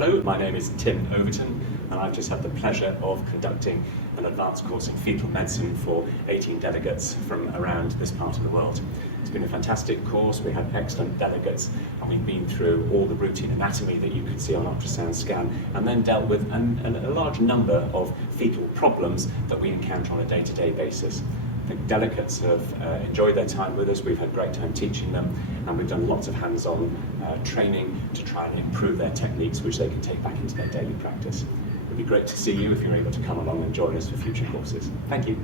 Hello, my name is Tim Overton and I've just had the pleasure of conducting an advanced course in fetal medicine for 18 delegates from around this part of the world. It's been a fantastic course, we had excellent delegates and we've been through all the routine anatomy that you could see on ultrasound scan and then dealt with a large number of fetal problems that we encounter on a day-to-day basis. The delegates have enjoyed their time with us, we've had a great time teaching them and we've done lots of hands-on training to try and improve their techniques which they can take back into their daily practice. It would be great to see you if you're able to come along and join us for future courses. Thank you.